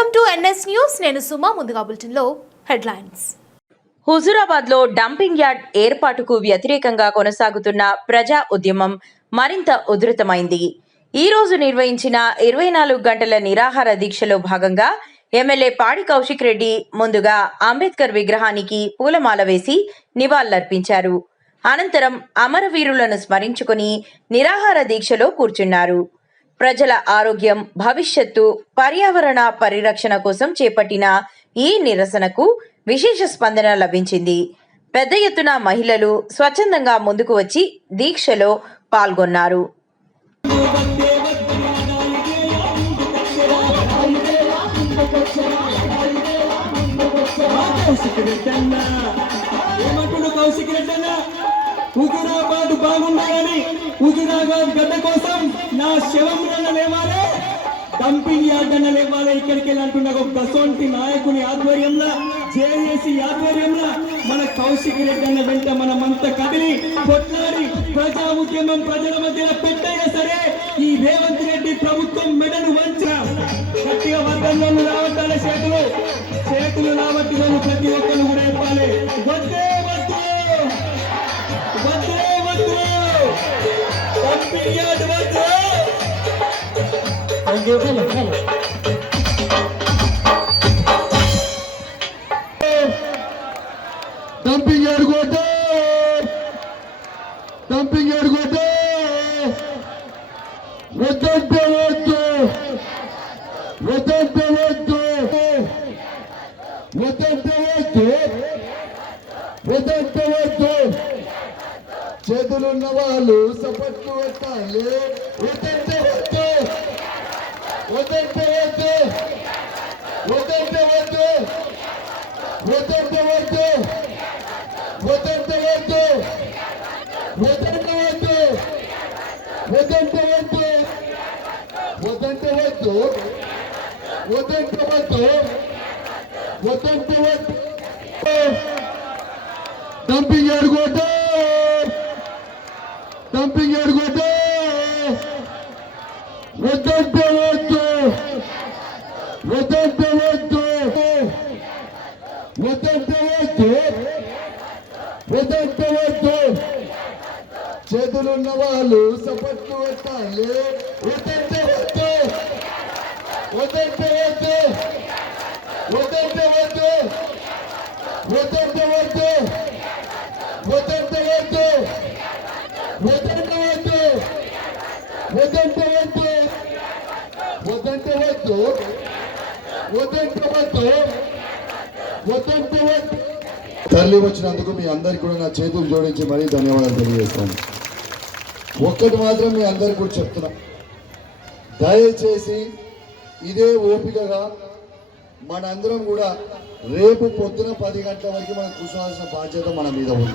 Welcome to NS news. నేను సుమా. ముందుగా బులెటిన్లో హెడ్లైన్స్. హుజూరాబాద్లో డంపింగ్ యార్డ్ ఏర్పాటుకు వ్యతిరేకంగా కొనసాగుతున్న ప్రజా ఉద్యమం మరింత ఉధృతమైంది. ఈ రోజు నిర్వహించిన 24 గంటల నిరాహార దీక్షలో భాగంగా ఎమ్మెల్యే పాడి కౌశిక్ రెడ్డి ముందుగా అంబేద్కర్ విగ్రహానికి పూలమాల వేసి నివాళులర్పించారు. అనంతరం అమరవీరులను స్మరించుకుని నిరాహార దీక్షలో కూర్చున్నారు. ప్రజల ఆరోగ్యం, భవిష్యత్తు, పర్యావరణ పరిరక్షణ కోసం చేపట్టిన ఈ నిరసనకు విశేష స్పందన లభించింది. పెద్ద ఎత్తున మహిళలు స్వచ్ఛందంగా ముందుకు వచ్చి దీక్షలో పాల్గొన్నారు. హుజూరాబాద్ బాగుండాలని, హుజూరాబాద్ గడ్డ కోసం నా శవం లేవాలి, డంపింగ్ యార్డ్ అన్న లేవాలి. ఇక్కడికి వెళ్ళి అంటున్న ఒక దసోంటి నాయకుని ఆధ్వర్యంలో, జేఏసీ ఆధ్వర్యంలో మన కౌశిక్ రెడ్డి అన్న వెంట మనమంతా కదిలి కొట్లాడి ప్రజా ఉద్యమం ప్రజల మధ్యన పెట్టైనా సరే ఈ రేవంత్ రెడ్డి ప్రభుత్వం మెడను వంచా గట్టిగా వర్గంలో రావట్టాలి. చేతులు రాబట్టి ప్రతి ఒక్కరు కూడా చెప్పాలి, వద్దే వద్దు, వద్దే వద్దు, డంపింగ్ యార్డ్ వద్దు. డంపింగ్ యార్డ్ కొట్టు, డంపింగ్ యార్డ్ కొట్టు, వద్దంటే వద్దు, వద్దంటే వద్దు, వద్దంటే వద్దు, వద్దంటే వద్దు. చేతులున్న వాళ్ళు సపట్లు పెట్టాలి. వద్దంటే వద్దు, వద్దంటే వద్దు, వద్దంటే వద్దు, వద్దంటే వద్దు, వద్దంటే వద్దు, వద్దంటే వద్దు, వద్దంటే వద్దు, వద్దంటే వద్దు, వద్దంటే వద్దు, వద్దంటే వద్దు. డంపింగ్ యార్డ్ కొట్టు, డంపింగ్ యార్డ్ కొట్టు, వద్దంటే వద్దు, వద్దంటే వద్దు, వద్దంటే వద్దు, వద్దంటే వద్దు. చేతులున్న వాళ్ళు సపట్లు పెట్టాలి. వద్దంటే వద్దు, వద్దంటే వద్దు, వద్దంటే వద్దు, వద్దంటే వద్దు, వద్దంటే వద్దు, వద్దంటే వద్దు, వద్దంటే వద్దు, వద్దంటే వద్దు, వద్దంటే వద్దు, వద్దంటే వద్దు. తరలి వచ్చినందుకు మీ అందరికీ కూడా నా చేతులు జోడించి మరీ ధన్యవాదాలు తెలియజేస్తాను. ఒక్కటి మాత్రం మీ అందరికీ కూడా చెప్తున్నా, దయచేసి ఇదే ఓపికగా మనందరం కూడా రేపు పొద్దున 10 గంటల వరకు మనం కూర్చోవాల్సిన బాధ్యత మన మీద ఉంది.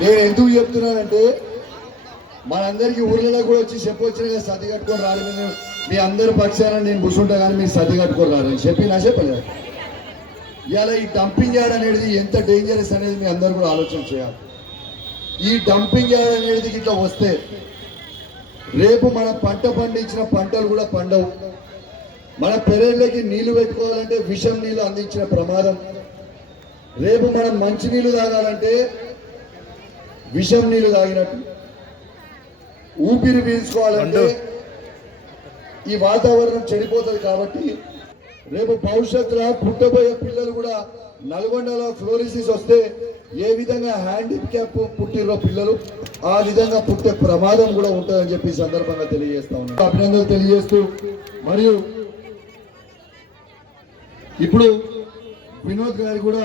నేను ఎందుకు చెప్తున్నానంటే మనందరికీ ఊర్లలో కూడా వచ్చి చెప్పొచ్చినా సర్ది కట్టుకొని రాలేదు. మీ అందరి పక్షాన నేను కూర్చుంటా కానీ మీరు సర్ది కట్టుకొని రాలని చెప్పలేదు. ఇవాళ ఈ డంపింగ్ యార్డ్ అనేది ఎంత డేంజరస్ అనేది మీ అందరూ కూడా ఆలోచన చేయాలి. ఈ డంపింగ్ యార్డ్ అనేది ఇట్లా వస్తే రేపు మన పంట పండించిన పంటలు కూడా పండవు. మన పెరళ్ళకి నీళ్లు పెట్టుకోవాలంటే విషం నీళ్ళు అందించిన ప్రమాదం. రేపు మనం మంచి నీళ్లు తాగాలంటే విషం నీళ్లు తాగినట్టు. ఊపిరి పీల్చుకోవాలంటే ఈ వాతావరణం చెడిపోతుంది. కాబట్టి రేపు భవిష్యత్తులో పుట్టబోయే పిల్లలు కూడా నల్గొండలో ఫ్లోరిసిస్ వస్తే ఏ విధంగా హ్యాండిక్యాప్ పుట్టిరో పిల్లలు ఆ విధంగా పుట్టే ప్రమాదం కూడా ఉంటుందని చెప్పి సందర్భంగా తెలియజేస్తా ఉన్నాను. అభినందనలు తెలియజేస్తూ మరియు ఇప్పుడు వినోద్ గారు కూడా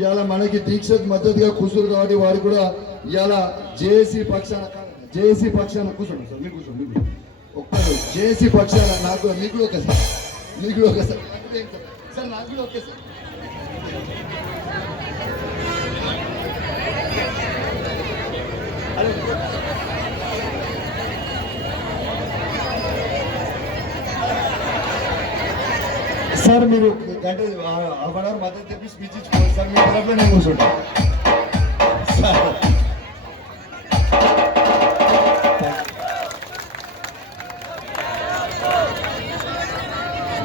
ఇవాళ మనకి దీక్ష మద్దతుగా కూర్చున్నారు కాబట్టి వారు కూడా ఇవాళ జేఏసీ పక్షాన కూర్చోండి సార్. మీరు కూర్చోండి, ఒక్కరు జేఏసీ పక్షాన నాకు మీకు కూడా ఒకసారి, మీకు కూడా ఒకసారి సార్, నాకు కూడా ఒకే సార్. సార్ మీరు గంట హాఫ్ అన్ అవర్ మద్దతు తెప్పి స్పీచ్ ఇచ్చుకోండి సార్. మీ తరఫున నేను కూర్చుంటాను సార్.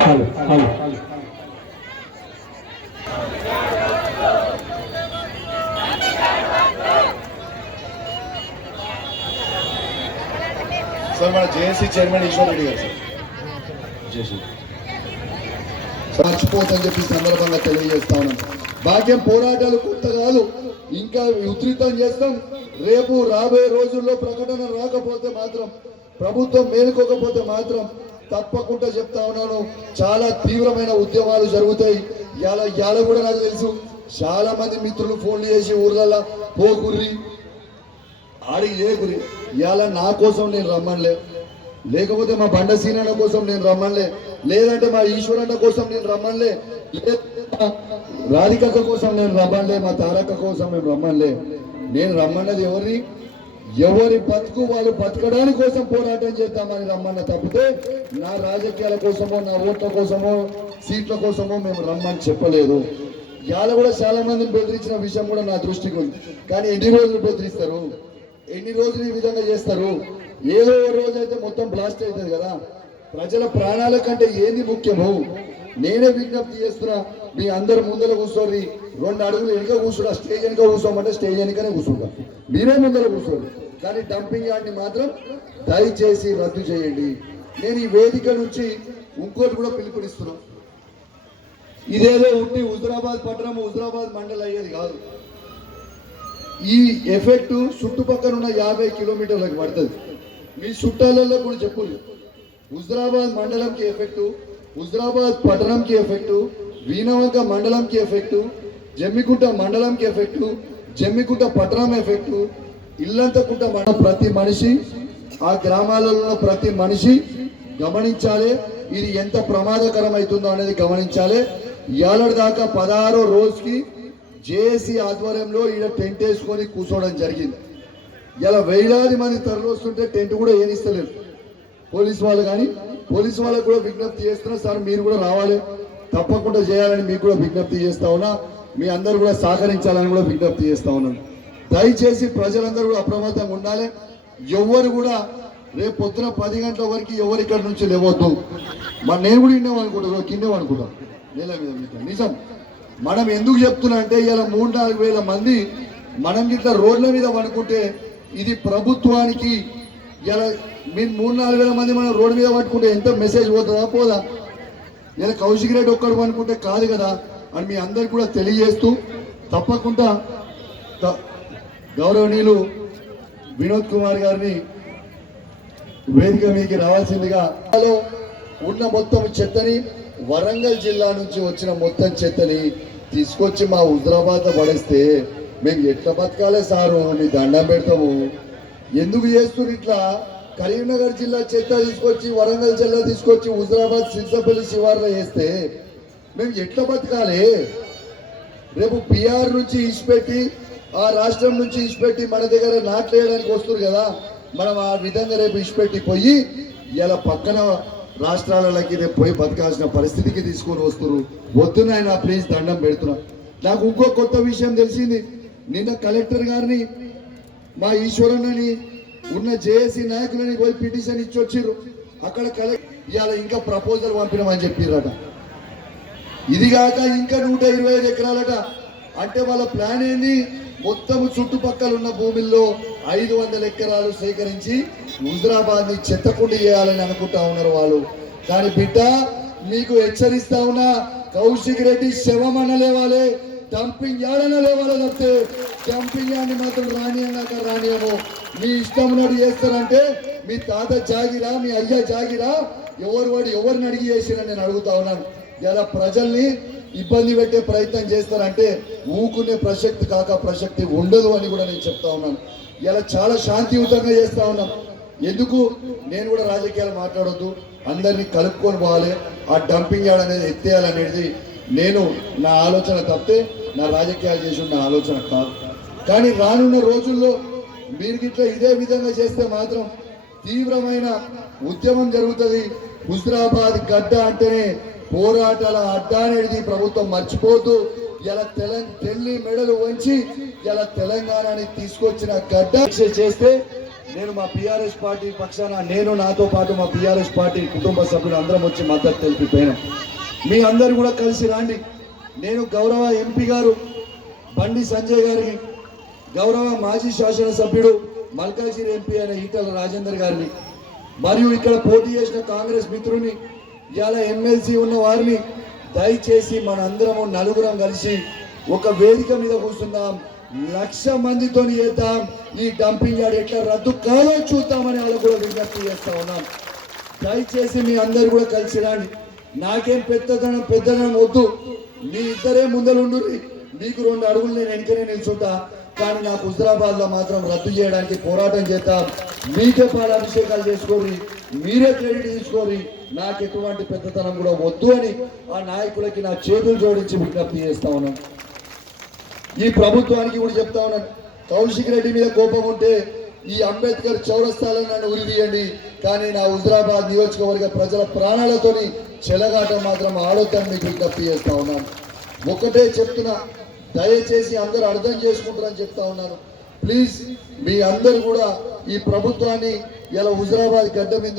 హలో సార్ మన జేఏసీ చైర్మన్ ఈశ్వర్ రెడ్డి గారు సార్ మర్చిపోతని చెప్పి సందర్భంగా తెలియజేస్తా ఉన్నాం. భాగ్యం పోరాటాలు కొత్త కాదు, ఇంకా ఉధృతం చేస్తాం. రేపు రాబోయే రోజుల్లో ప్రకటన రాకపోతే మాత్రం, ప్రభుత్వం మేలుకోకపోతే మాత్రం తప్పకుండా చెప్తా ఉన్నాను, చాలా తీవ్రమైన ఉద్యమాలు జరుగుతాయి. ఇవాళ కూడా నాకు తెలుసు, చాలా మంది మిత్రులు ఫోన్లు చేసి ఊర్లలో పోకుర్రి ఆడికి చేయకుర్రి. ఇవాళ నా కోసం నేను రమ్మనిలే, లేకపోతే మా బండ సీనన్న కోసం నేను రమ్మనిలే, లేదంటే మా ఈశ్వరన్న కోసం నేను రమ్మనిలే, రాధికక్క కోసం నేను రమ్మనిలే, మా తారక్క కోసం మేము రమ్మనిలే. నేను రమ్మన్నది ఎవరి బతుకు వాళ్ళు బతకడానికి కోసం పోరాటం చేద్దామని రమ్మన్న తప్పితే నా రాజకీయాల కోసమో, నా ఓట్ల కోసమో, సీట్ల కోసమో మేము రమ్మని చెప్పలేదు. ఇవాళ కూడా చాలా మందిని బెదిరించిన విషయం కూడా నా దృష్టికి ఉంది. కానీ ఎన్ని రోజులు బెదిరిస్తారు, ఎన్ని రోజులు ఈ విధంగా చేస్తారు? ఏదో రోజు అయితే మొత్తం బ్లాస్ట్ అవుతుంది కదా. ప్రజల ప్రాణాల కంటే ఏంది ముఖ్యము? నేనే విజ్ఞప్తి చేస్తున్నా, మీ అందరు ముందర కూర్చోండి, 2 అడుగులు వెనుక కూర్చుంటా, స్టేజ్ వెనుక కూర్చోమంటే స్టేజ్ వెనుకనే కూర్చుంటా, మీరే ముందర కూర్చోండి. కానీ డంపింగ్ యార్డ్ని మాత్రం దయచేసి రద్దు చేయండి. నేను ఈ వేదిక నుంచి ఇంకోటి కూడా పిలుపునిస్తున్నా, ఇదేదో ఉండి హుజురాబాద్ పట్టణం, హుజురాబాద్ మండలం అయ్యేది కాదు. ఈ ఎఫెక్ట్ చుట్టుపక్కల ఉన్న 50 కిలోమీటర్లకు పడుతుంది. మీ చుట్టాలలో కూడా చెప్పులు, హుజురాబాద్ మండలంకి ఎఫెక్టు, హుజురాబాద్ పట్టణంకి ఎఫెక్టు, వీణవంక మండలంకి ఎఫెక్టు, జమ్మికుంట మండలంకి ఎఫెక్టు, జమ్మికుంట పట్టణం ఎఫెక్టు, ఇల్లంతకుంట మండలం. ప్రతి మనిషి, ఆ గ్రామాలలో ఉన్న ప్రతి మనిషి గమనించాలి, ఇది ఎంత ప్రమాదకరం అవుతుందో అనేది గమనించాలి. ఏడాది దాకా 16వ రోజుకి జేఏసీ ఆధ్వర్యంలో ఈడ టెంట్ వేసుకొని కూర్చోవడం జరిగింది. ఇలా వేలాది మంది తరలిస్తుంటే టెంట్ కూడా ఏనిస్తలేదు పోలీసు వాళ్ళు. కానీ పోలీసు వాళ్ళకు కూడా విజ్ఞప్తి చేస్తున్నా, సార్ మీరు కూడా రావాలి, తప్పకుండా చేయాలని మీకు కూడా విజ్ఞప్తి చేస్తా ఉన్నా. మీ అందరూ కూడా సహకరించాలని కూడా విజ్ఞప్తి చేస్తా ఉన్నాను. దయచేసి ప్రజలందరూ కూడా అప్రమత్తంగా ఉండాలి. ఎవరు కూడా రేపు పొద్దున 10 గంటల వరకు ఎవరు ఇక్కడ నుంచి లేవద్దు. నేను కూడా విన్నామనుకుంటా, కిందేమనుకుంటా, నేల మీద నిజం. మనం ఎందుకు చెప్తున్నా అంటే, ఇలా 3-4 వేల మంది మనం ఇట్లా రోడ్ల మీద పడుకుంటే ఇది ప్రభుత్వానికి, ఇలా మీరు 3-4 వేల మంది మనం రోడ్డు మీద పట్టుకుంటే ఎంత మెసేజ్ పోతుందా పోదా? ఇలా కౌశిక్ రెడ్డి ఒక్కడు అనుకుంటే కాదు కదా అని మీ అందరికి కూడా తెలియజేస్తూ, తప్పకుండా గౌరవనీయులు వినోద్ కుమార్ గారిని వేదిక మీకు రావాల్సిందిగా, ఉన్న మొత్తం చెత్తని, వరంగల్ జిల్లా నుంచి వచ్చిన మొత్తం చెత్తని తీసుకొచ్చి మా హుజురాబాద్ లో పడేస్తే మేము ఎట్లా బతకాలే సారు? మీ దండం పెడతాము. ఎందుకు చేస్తున్నారు ఇట్లా? కరీంనగర్ జిల్లా చెత్త తీసుకొచ్చి, వరంగల్ జిల్లా తీసుకొచ్చి హుజురాబాద్ సిరిసపల్లి శివార్లో వేస్తే మేము ఎట్లా బతకాలి? రేపు బీఆర్ నుంచి ఇచ్చిపెట్టి, ఆ రాష్ట్రం నుంచి ఇచ్చిపెట్టి మన దగ్గర నాట్లేయడానికి వస్తారు కదా, మనం ఆ విధంగా రేపు ఇచ్చిపెట్టి పోయి ఇలా పక్కన రాష్ట్రాలకి రేపు పోయి బతకాల్సిన పరిస్థితికి తీసుకొని వస్తారు. వద్దునైనా ప్లీజ్ దండం పెడుతున్నా. నాకు ఇంకో కొత్త విషయం తెలిసింది. నిన్న కలెక్టర్ గారిని, మా ఈశ్వరన్నని, ఉన్న జేఏసీ నాయకులని పోయి పిటిషన్ ఇచ్చి వచ్చిర్రు. అక్కడ ఇవాళ ఇంకా ప్రపోజల్ పంపినామని చెప్పిర్రట. ఇది కాక ఇంకా 125 ఎకరాలట. అంటే వాళ్ళ ప్లాన్ ఏంది? మొత్తం చుట్టుపక్కల ఉన్న భూమిల్లో 500 ఎకరాలు సేకరించి హుజురాబాద్ ని చెత్తకుండి చేయాలని అనుకుంటా ఉన్నారు వాళ్ళు. కానీ బిడ్డ, మీకు హెచ్చరిస్తా ఉన్నా, కౌశిక్ రెడ్డి శవం అనలేవాలే, డంపింగ్ యార్డ్ అనలేవాలే తప్పితే డంపింగ్ యార్డ్ని మాత్రం రానియము. మీ ఇష్టం ఉన్నట్టు చేస్తారంటే మీ తాత జాగిరా, మీ అయ్య జాగిరా, ఎవరిని అడిగి చేసిరని నేను అడుగుతా ఉన్నాను. ఇలా ప్రజల్ని ఇబ్బంది పెట్టే ప్రయత్నం చేస్తారంటే ఊకునే ప్రసక్తి ఉండదు అని కూడా నేను చెప్తా ఉన్నాను. ఇలా చాలా శాంతియుతంగా చేస్తా ఉన్నాం. ఎందుకు? నేను కూడా రాజకీయాలు మాట్లాడొద్దు, అందరినీ కలుపుకొని పోవాలి, ఆ డంపింగ్ యార్డ్ అనేది ఎత్తేయాలనేది నా ఆలోచన తప్పితే నా రాజకీయాలు చేసి నా ఆలోచన కాదు. కానీ రానున్న రోజుల్లో మీరు గిట్లా ఇదే విధంగా చేస్తే మాత్రం తీవ్రమైన ఉద్యమం జరుగుతుంది. హుజురాబాద్ గడ్డ అంటేనే పోరాటాల అడ్డా అనేది ప్రభుత్వం మర్చిపోతూ ఇలా తెల్లి మెడలు వంచి ఇలా తెలంగాణని తీసుకొచ్చిన గడ్డ చేస్తే నేను మా బీఆర్ఎస్ పార్టీ పక్షాన, నాతో పాటు మా బీఆర్ఎస్ పార్టీ కుటుంబ సభ్యులు అందరం వచ్చి మద్దతు తెలిపిపోయినాం. మీ అందరు కూడా కలిసి రండి. నేను గౌరవ ఎంపీ గారు బండి సంజయ్ గారికి, గౌరవ మాజీ శాసనసభ్యుడు మల్కాజిగిరి ఎంపీ అయిన ఈటల రాజేందర్ గారిని, మరియు ఇక్కడ పోటీ చేసిన కాంగ్రెస్ మిత్రుని ఇవాళ ఎమ్మెల్సీ ఉన్న వారిని దయచేసి మనందరము నలుగురం కలిసి ఒక వేదిక మీద కూర్చుందాం, 1,00,000 మందితో చేద్దాం, ఈ డంపింగ్ యార్డ్ ఎట్లా రద్దు కాలో చూద్దామని వాళ్ళకు కూడా విజ్ఞప్తి చేస్తా ఉన్నాం. దయచేసి మీ అందరు కూడా కలిసి రండి. నాకేం పెద్దదనం వద్దు, మీ ఇద్దరే ముందలుండు, మీకు 2 అడుగులు నేను వెనుకనే నిల్చుంటా. కానీ నాకు హుజరాబాద్ లో మాత్రం రద్దు చేయడానికి పోరాటం చేద్దాం. మీకే పాలాభిషేకాలు చేసుకోరి, మీరే క్రెడిట్ తీసుకోరి, నాకు ఎటువంటి పెద్దతనం కూడా వద్దు అని ఆ నాయకులకి నా చేతులు జోడించి విజ్ఞప్తి చేస్తా ఉన్నాను. ఈ ప్రభుత్వానికి కూడా చెప్తా ఉన్నాను, కౌశిక్ రెడ్డి మీద కోపం ఉంటే ఈ అంబేద్కర్ చౌరస్తాలను నన్ను ఉరిదీయండి, కానీ నా హుజరాబాద్ నియోజకవర్గ ప్రజల ప్రాణాలతోని చెలగాటం మాత్రం ఆడొద్దని మీకు విజ్ఞప్తి చేస్తా ఉన్నాను. ఒకటే చెప్తున్నా, దయచేసి అందరూ అర్థం చేసుకుంటారని చెప్తా ఉన్నాను. ప్లీజ్ మీ అందరూ కూడా ఈ ప్రభుత్వాన్ని ఇలా హుజరాబాద్ గడ్డ మీద